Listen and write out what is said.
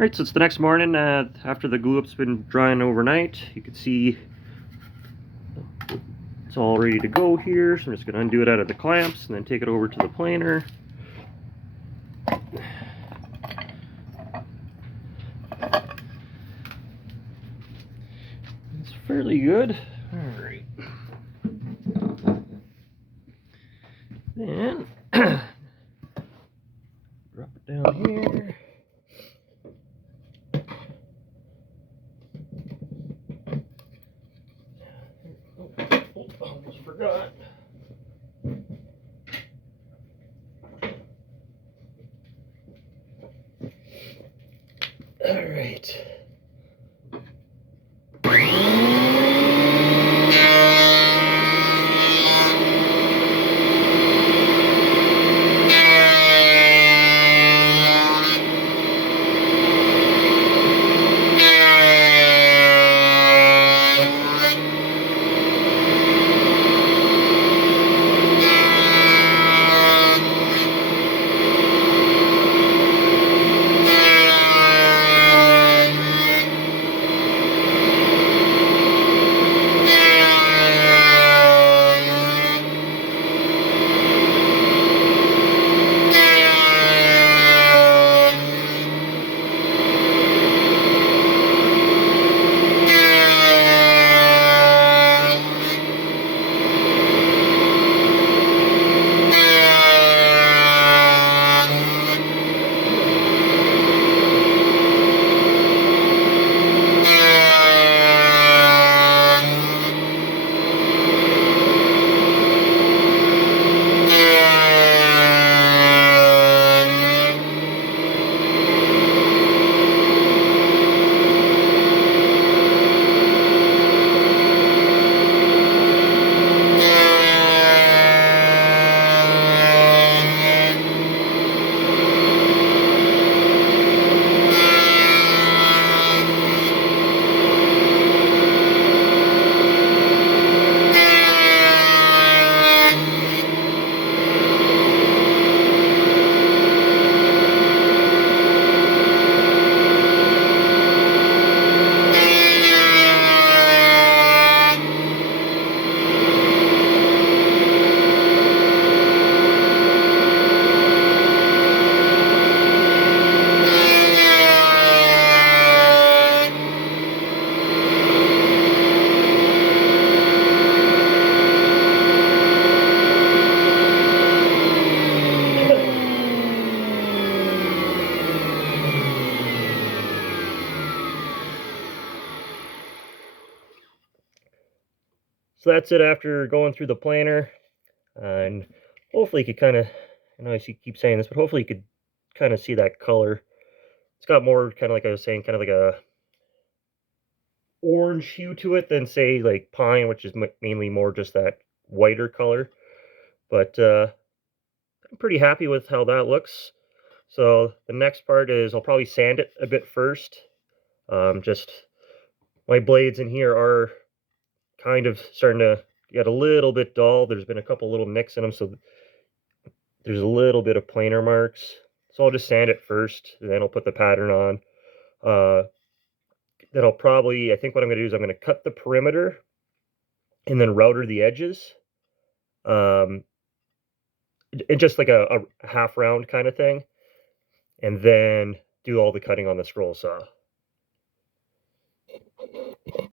Alright, so it's the next morning after the glue up's been drying overnight. You can see it's all ready to go here. So I'm just going to undo it out of the clamps and then take it over to the planer. It's fairly good. Alright. Then drop it down here. Almost forgot. All right. So that's it after going through the planer, and hopefully you could kind of, I know I keep saying this, but hopefully you could kind of see that color. It's got more kind of like I was saying, kind of like a orange hue to it than say like pine, which is mainly more just that whiter color. But I'm pretty happy with how that looks. So the next part is I'll probably sand it a bit first. Just my blades in here are kind of starting to get a little bit dull. There's been a couple little nicks in them, so there's a little bit of planer marks. So I'll just sand it first, and then I'll put the pattern on. Then I'll probably, I think what I'm going to do is I'm going to cut the perimeter and then router the edges. And just like a half round kind of thing. And then do all the cutting on the scroll saw.